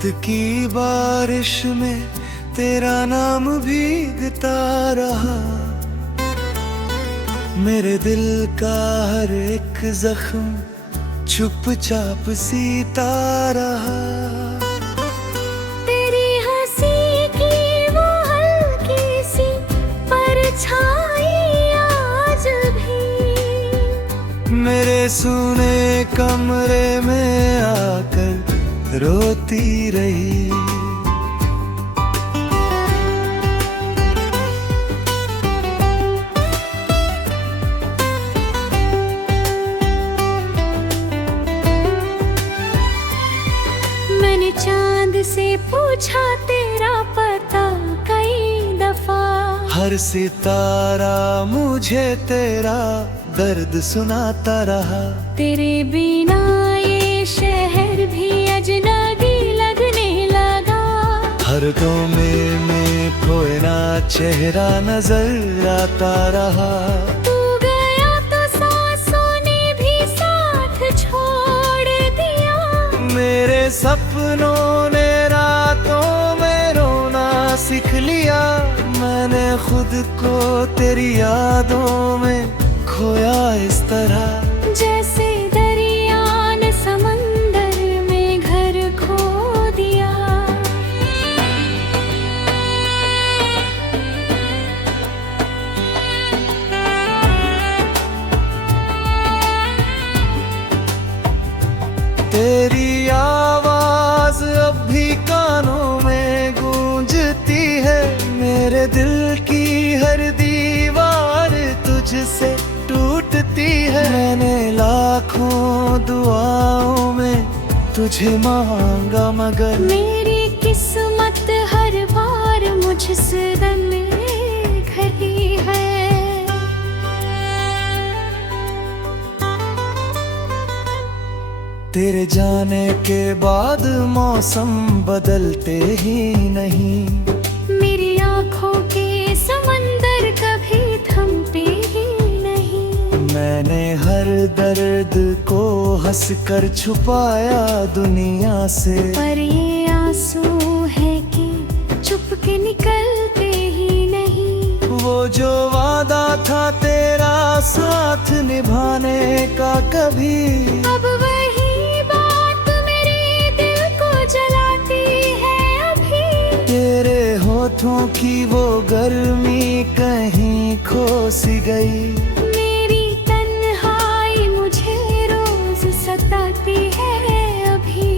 वक्त की बारिश में तेरा नाम भीगता रहा। मेरे दिल का हर एक जख्म चुपचाप सीता रहा। तेरी हंसी की वो हल्की सी परछाई आज भी मेरे सूने कमरे में आकर रोती रही। मैंने चांद से पूछा तेरा पता कई दफा। हर सितारा मुझे तेरा दर्द सुनाता रहा। तेरे बिना ये शहर भी अजनबी लगने लगा। हर कोने में कोई ना चेहरा नजर आता रहा। तू गया तो सांसों ने भी साथ छोड़ दिया। मेरे सपनों ने रातों में रोना सीख लिया। मैंने खुद को तेरी यादों में खोया इस तरह, जैसे दरिया ने समंदर में घर खो दिया। तेरी आवाज अब भी कानों में गूंजती है। मेरे दिल की हर दीवार तुझसे टूटती है। मैंने लाखों दुआओं में तुझे मांगा मगर मेरी किस्मत हर बार मुझसे घरी है। तेरे जाने के बाद मौसम बदलते ही नहीं। मेरी आँखों के समंदर कभी थमते ही नहीं। मैंने हर दर्द को हंस कर छुपाया दुनिया से। पर ये आंसू है कि चुप के निकलते ही नहीं। वो जो वादा था तेरा साथ निभाने का कभी, अब वही बात मेरे दिल को जलाती है अभी। तेरे होठों की वो गर्मी कहीं खो सी गई। मेरी तन्हाई मुझे रोज सताती है अभी।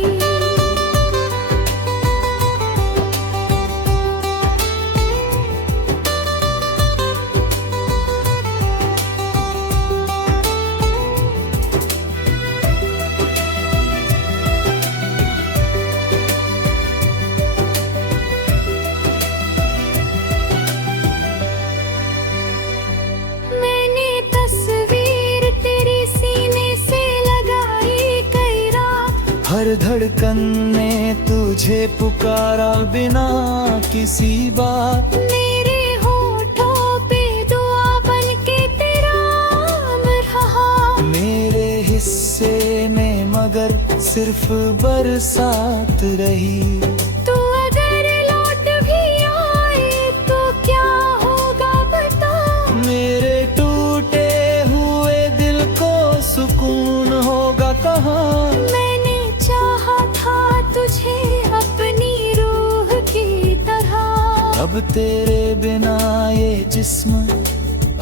मैंने तस्वीर तेरी सीने से लगाई कई रात। हर धड़कन ने तुझे पुकारा बिना किसी बात। मेरे होठों पे दुआ बन के तेरा नाम रहा। मेरे हिस्से में मगर सिर्फ बरसात रही। तू अगर लौट भी आए तो क्या होगा बता। मेरे टूटे हुए दिल को सुकून होगा कहाँ। मैंने चाहा था तुझे अपनी रूह की तरह। अब तेरे बिना ये जिस्म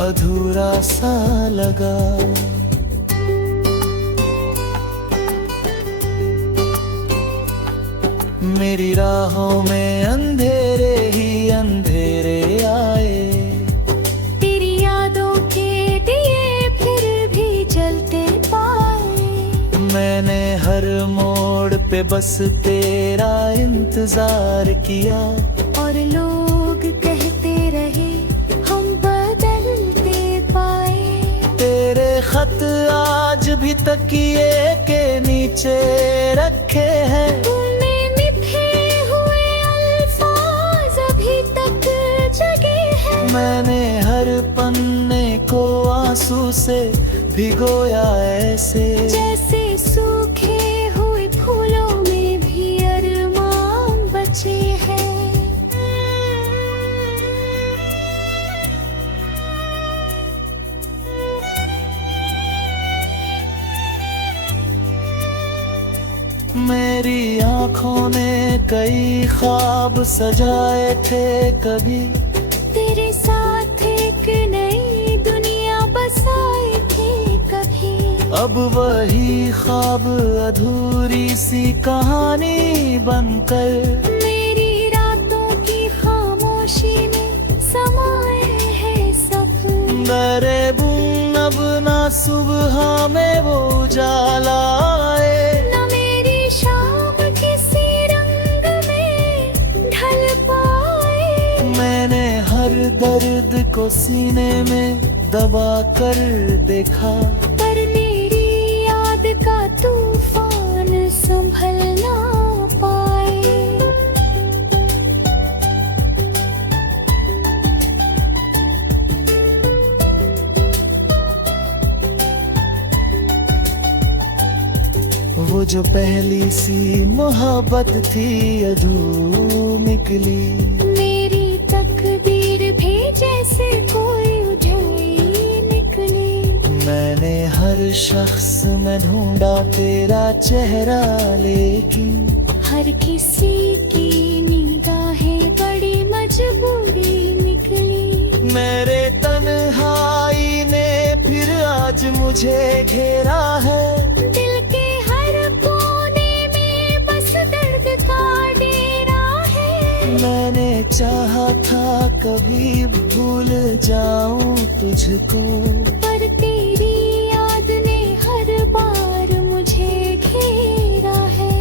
अधूरा सा लगा। मेरी राहों में अंधेरे ही अंधेरे आए। तेरी यादों के दिए फिर भी जलते पाए। मैंने हर मोड़ पे बस तेरा इंतजार किया। और लोग कहते रहे हम बदलते पाए। तेरे खत आज भी तकिए के नीचे रखे हैं। तूने मिठे हुए अल्फाज अभी तक जगे हैं। मैंने हर पन्ने को आंसू से भिगोया ऐसे, जैसे सूखे हुए फूलों में भी अरमान मेरी आँखों ने कई ख्वाब सजाए थे कभी, तेरे साथ एक नई दुनिया बसाई थी कभी। अब वही ख्वाब अधूरी सी कहानी बनकर मेरी रातों की खामोशी में समाए हैं सपने। दरे बुन अब ना सुबह में वो उजाला आए, न मेरी शाम किसी रंग में ढल पाए। मैंने हर दर्द को सीने में दबा कर देखा, पर तेरी याद का तूफान संभल ना पाए। वो जो पहली सी मोहब्बत थी अधूरी निकली। मेरी तकदीर भी जैसे कोई उजड़ी निकली। मैंने हर शख्स में ढूंढा तेरा चेहरा, लेकिन हर किसी की निगाहें बड़ी मजबूरी निकली। मेरे तन्हाई ने फिर आज मुझे घेरा है। दिल के हर कोने में बस दर्द का डेरा है। मैंने चाहा था कभी भूल जाऊं तुझको, पर तेरी याद ने हर बार मुझे घेरा है।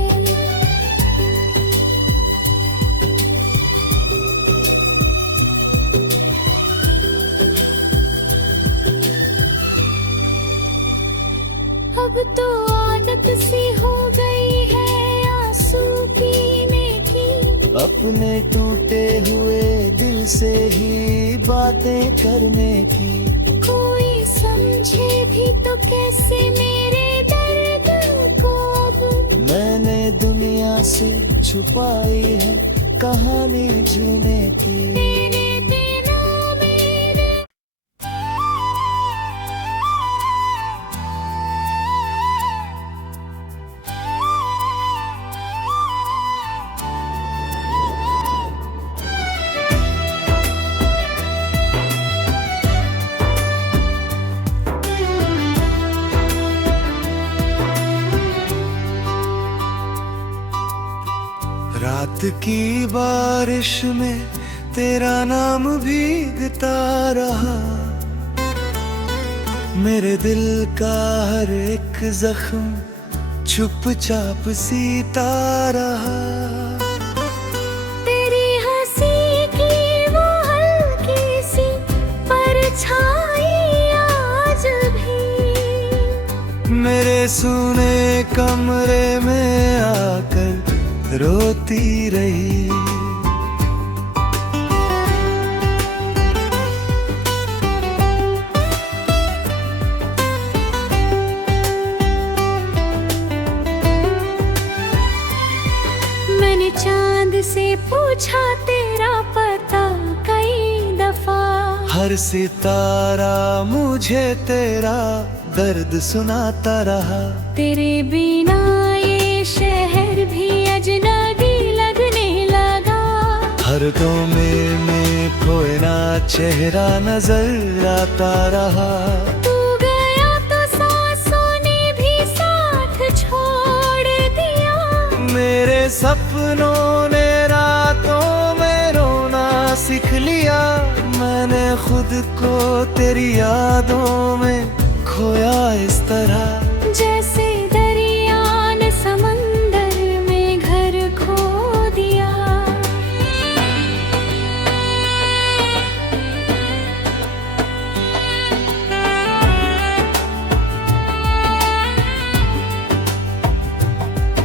अब तो आदत सी हो गई है आंसू पीने की। अपने टूटे हुए दिल से ही बातें करने की। कोई समझे भी तो कैसे मेरे दर्द को अब। मैंने दुनिया से छुपाई है कहानी जीने की। तेरे बिना मेरे रात की बारिश में तेरा नाम भीगता रहा, मेरे दिल का हर एक जख्म चुपचाप सीता रहा। तेरी हंसी की वो हल्की सी परछाई आज भी मेरे सूने कमरे में आकर रोती रही। मैंने चांद से पूछा तेरा पता कई दफा। हर सितारा मुझे तेरा दर्द सुनाता रहा। तेरे बिना ये शहर भी अजनबी लगने लगा। हर कोने में कोई ना चेहरा नजर आता रहा। तू गया तो सांसों ने भी साथ छोड़ दिया। मेरे सपनों ने रातों में रोना सीख लिया। मैंने खुद को तेरी यादों में खोया इस तरह, जैसे दरिया ने समंदर में घर खो दिया।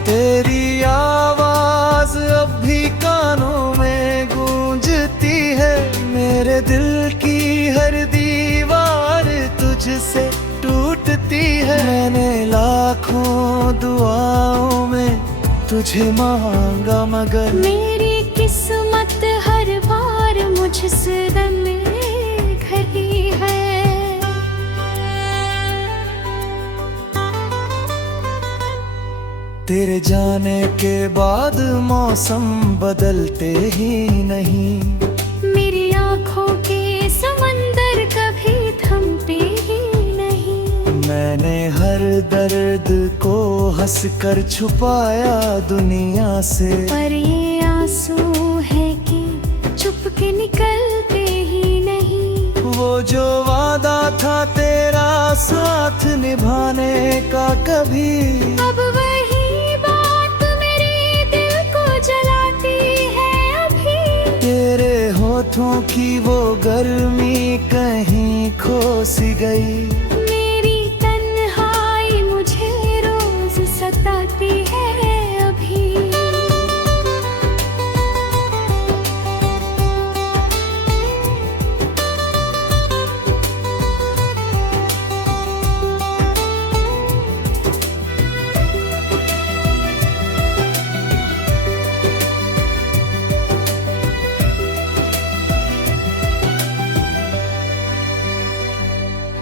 तेरी आवाज अब भी कानों में गूंजती है। मेरे दिल की हर दीवार तुझसे टूटती है। मैंने लाखों दुआओं में तुझे मांगा, मगर मेरी किस्मत हर बार मुझसे दमे घरी है। तेरे जाने के बाद मौसम बदलते ही नहीं, मेरी आंखों के समंदर कभी थमते ही नहीं। मैंने हर दर्द को हंस कर छुपाया दुनिया से, पर ये आंसू है कि चुप के निकलते ही नहीं। वो जो वादा था तेरा साथ निभाने का कभी, अब वही बात मेरे दिल को जलाती है अभी। तेरे होठों की वो गर्मी कहीं खो सी गई, मेरी तन्हाई मुझे रोज सताती है अभी।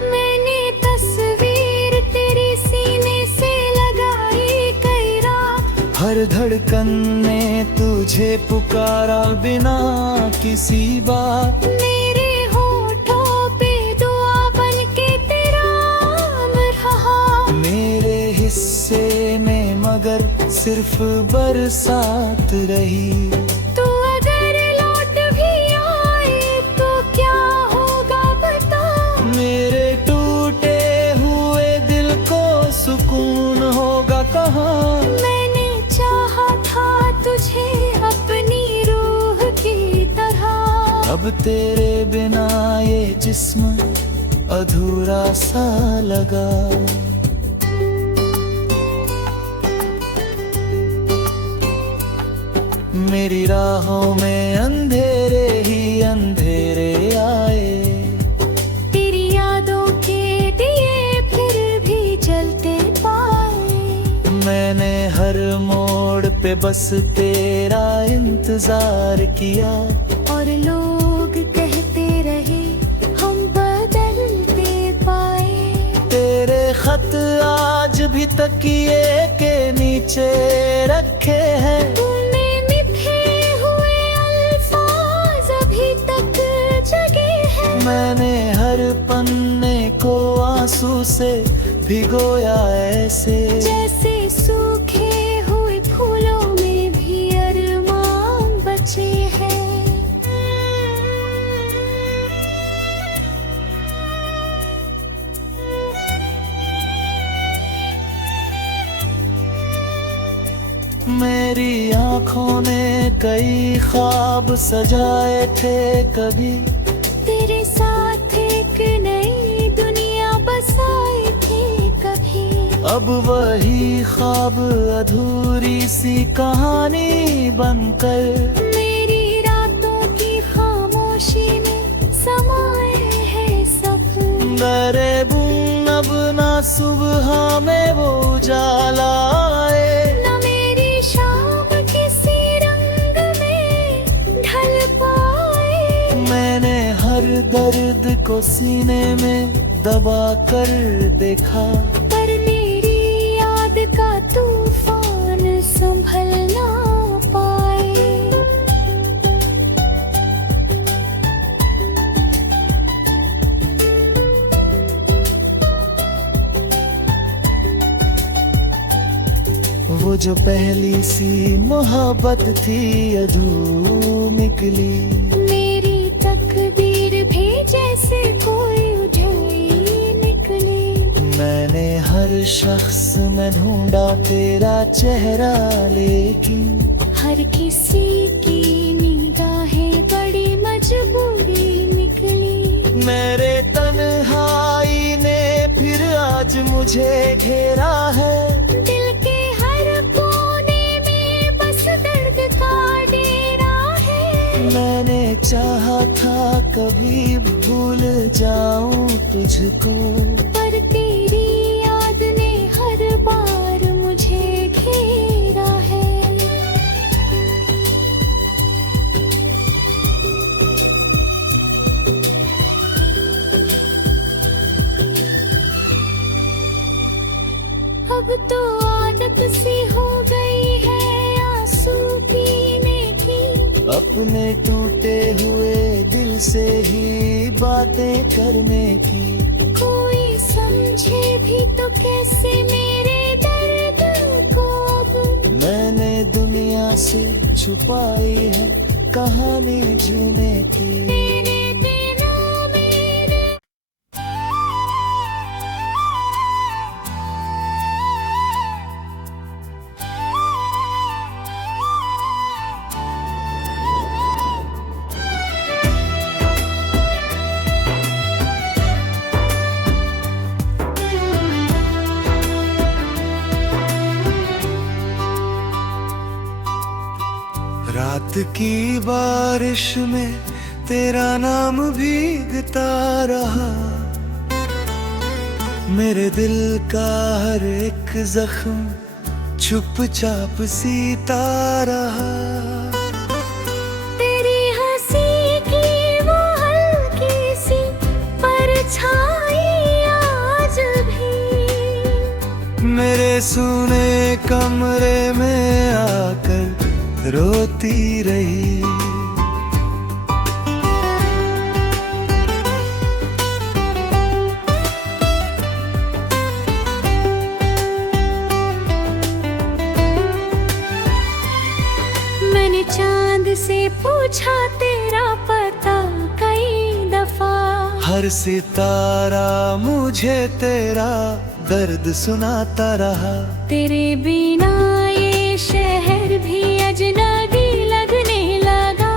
मैंने तस्वीर तेरी सीने से लगाई कई रात, हर धड़कन ने तुझे पुकारा बिना किसी बात। मेरे होठों पे दुआ बन के तेरा नाम रहा। मेरे हिस्से में मगर सिर्फ बरसात रही, तू अगर लौट भी आए तो क्या होगा बता। मेरे टूटे हुए दिल को सुकून होगा कहाँ। मैंने चाहा था तुझे अपनी रूह की तरह, अब तेरे बिना ये जिस्म अधूरा सा लगा। मेरी राहों में अंधेरे ही अंधेरे आए, तेरी यादों के दिए फिर भी जलते पाए। मैंने हर मोड़ पे बस तेरा इंतजार किया, और लोग कहते रहे हम बदलते पाए। तेरे खत आज भी तकिए के नीचे रखे हैं, तूने मिठे हुए अल्फाज अभी तक जगे हैं। मैंने हर पन्ने को आंसू से भिगोया ऐसे, जैसे सूखे हुए फूलों में भी अरमान बचे हैं। मेरी आँखों ने कई ख्वाब सजाए थे कभी, तेरे साथ एक नई दुनिया बसाई थी कभी। अब वही ख्वाब अधूरी सी कहानी बनकर मेरी रातों की खामोशी में समाए हैं सब। डरे बुन अब ना सुबह में वो उजाला आए, न मेरी शाम किसी रंग में ढल पाए। मैंने हर दर्द को सीने में दबा कर देखा, पर मेरी याद का तूफान संभल ना पाए। वो जो पहली सी मोहब्बत थी अधूरी निकली, मेरी तकदीर भी जैसे कोई उजड़ी निकली। मैंने हर शख्स में ढूंढा तेरा चेहरा, लेकिन हर किसी की निगाहें बड़ी मजबूरी निकली। मेरे तन्हाई ने फिर आज मुझे घेरा है, दिल के हर कोने में बस दर्द का डेरा है। मैंने चाहा था कभी भूल जाऊं तुझको, पर तेरी याद ने हर बार मुझे घेरा है। अब तो आदत सी हो अपने टूटे हुए दिल से ही बातें करने की। कोई समझे भी तो कैसे मेरे दर्द को अब। मैंने दुनिया से छुपाई है कहानी जीने की। तेरे बिना मेरे रात की बारिश में तेरा नाम भीगता रहा। मेरे दिल का हर एक जख्म चुपचाप सीता रहा। तेरी हंसी की वो हल्की सी परछाई आज भी मेरे सुने कमरे में आकर रोती रही। मैंने चांद से पूछा तेरा पता कई दफा। हर सितारा मुझे तेरा दर्द सुनाता रहा। तेरे बिना ये शहर भी अजनबी लगने लगा।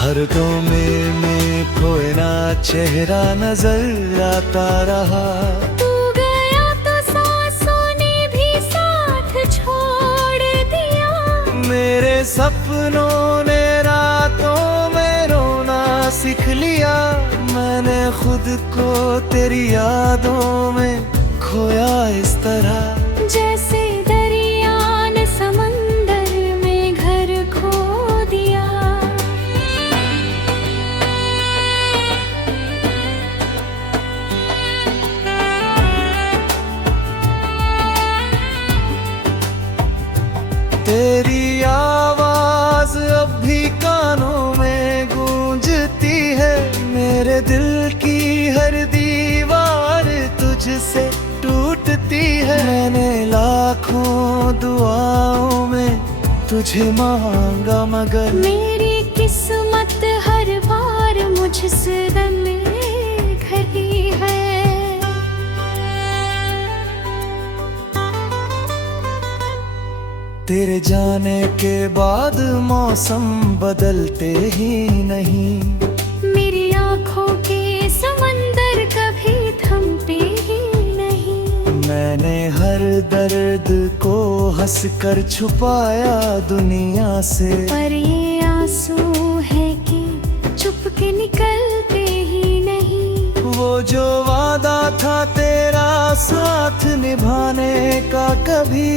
हर कोने में कोई ना चेहरा नजर आता रहा। तू गया तो सांसों ने भी साथ छोड़ दिया। मेरे सपनों ने रातों में रोना सीख लिया। मैंने खुद को तेरी यादों में खोया इस तरह। जैसे दरिया ने समंदर में घर खो दिया। तेरी आवाज अब भी कानों में गूंजती है। मेरे दिल की हर दीवार तुझसे टूटती है। मैंने लाखों दुआओं में तुझे मांगा मगर मेरी किस्मत हर बार मुझसे मिल गई है। तेरे जाने के बाद मौसम बदलते ही नहीं। मेरी आँखों के समंदर कभी थमते ही नहीं। मैंने हर दर्द को हंस कर छुपाया दुनिया से। पर ये आंसू है कि चुप के निकलते ही नहीं। वो जो वादा था तेरा साथ निभाने का कभी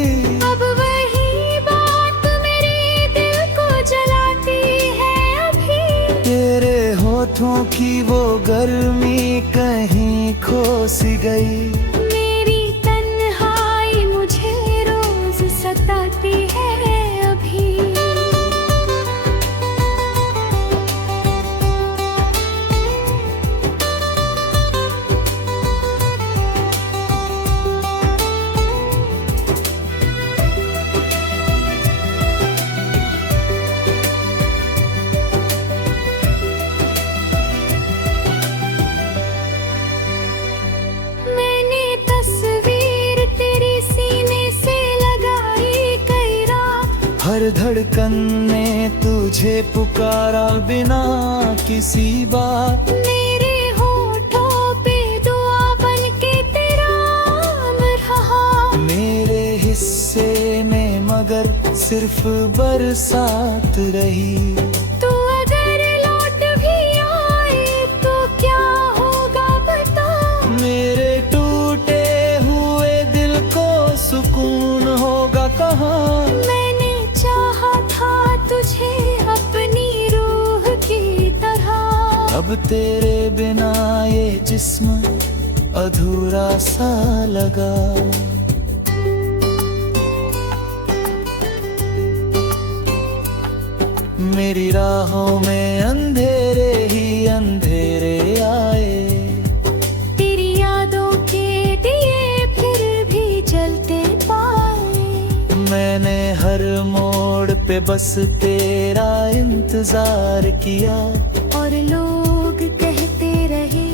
अब वही बात मेरे दिल को जलाती है अभी। तेरे होठों की वो गर्मी कहीं खो सी गई। मेरी तन्हाई मुझे रोज सताती है अभी। मैंने तस्वीर तेरी सीने से लगाई कई रात। हर धड़कन ने तुझे पुकारा बिना किसी बात। मेरे होठों पे दुआ बन के तेरा नाम रहा। मेरे हिस्से में मगर सिर्फ बरसात रही। तू अगर लौट भी आए तो क्या होगा बता। मेरे टूटे हुए दिल को सुकून होगा कहाँ। मैंने चाहा था तुझे अपनी रूह की तरह। अब तेरे बिना ये जिस्म अधूरा सा लगा। मेरी राहों में अंधेरे ही अंधेरे आए। तेरी यादों के दिए फिर भी जलते पाए। मैंने हर मोड़ पे बस तेरा इंतजार किया। और लोग कहते रहे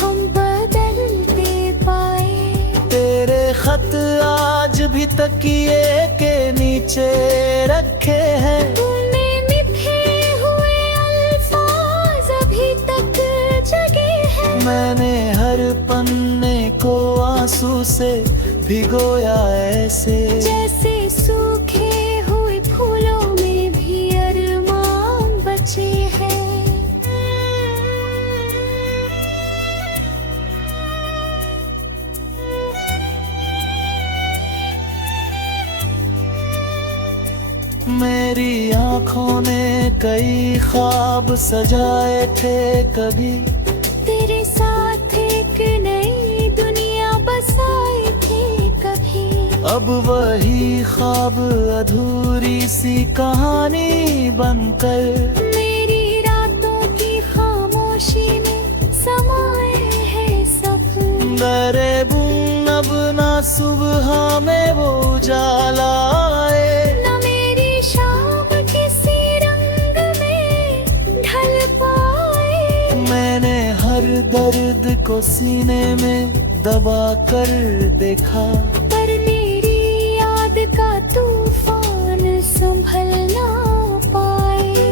हम बदलते पाए। तेरे खत आज भी तकिए के नीचे रखे हैं। तूने मिठे हुए अल्फाज अभी तक जगे हैं। मैंने हर पन्ने को आंसू से भिगोया ऐसे, जैसे सूखे हुए फूलों में भी अरमान बचे हैं। मेरी आँखों ने कई ख्वाब सजाए थे कभी। तेरे साथ एक नई दुनिया बसाई थी कभी। अब वही ख्वाब अधूरी सी कहानी बनकर मेरी रातों की खामोशी में समाए हैं सपने। दरे बुन अब ना सुबह में वो उजाला आए। न मेरी शाम किसी रंग में ढल पाए। मैंने हर दर्द को सीने में दबा कर देखा। पर तेरी याद का तूफान संभल ना पाए।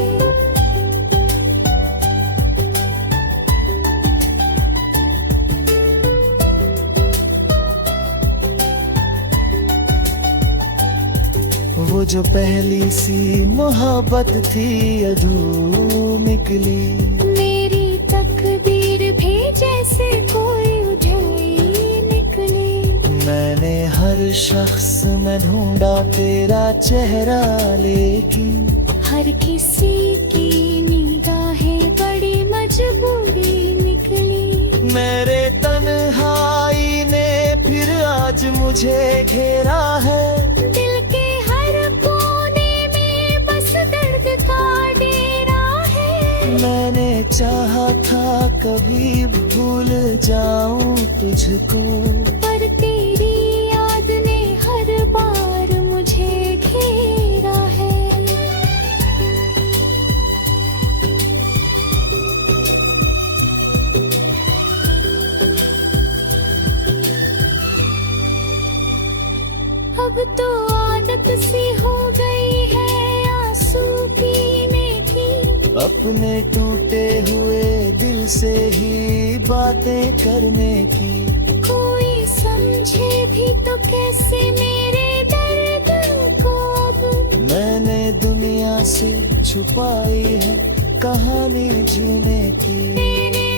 वो जो पहली सी मोहब्बत थी अधूरी निकली। मेरी तकदीर भी जैसे कोई उजड़ी निकली। मैंने हर शख्स में ढूंढा तेरा चेहरा, लेकिन हर किसी की निगाहें बड़ी मजबूरी निकली। मेरे तन्हाई ने फिर आज मुझे घेरा है। दिल के हर कोने में बस दर्द का डेरा है। मैंने चाहा था कभी भूल जाऊं तुझको, पर तेरी याद ने हर बार मुझे घेरा है। अब तो आदत सी हो गई है आंसू पीने की। अपने टूटे हुए दिल से ही बातें करने की। कोई समझे भी तो कैसे मेरे दर्द को अब। मैंने दुनिया से छुपाई है कहानी जीने की। तेरे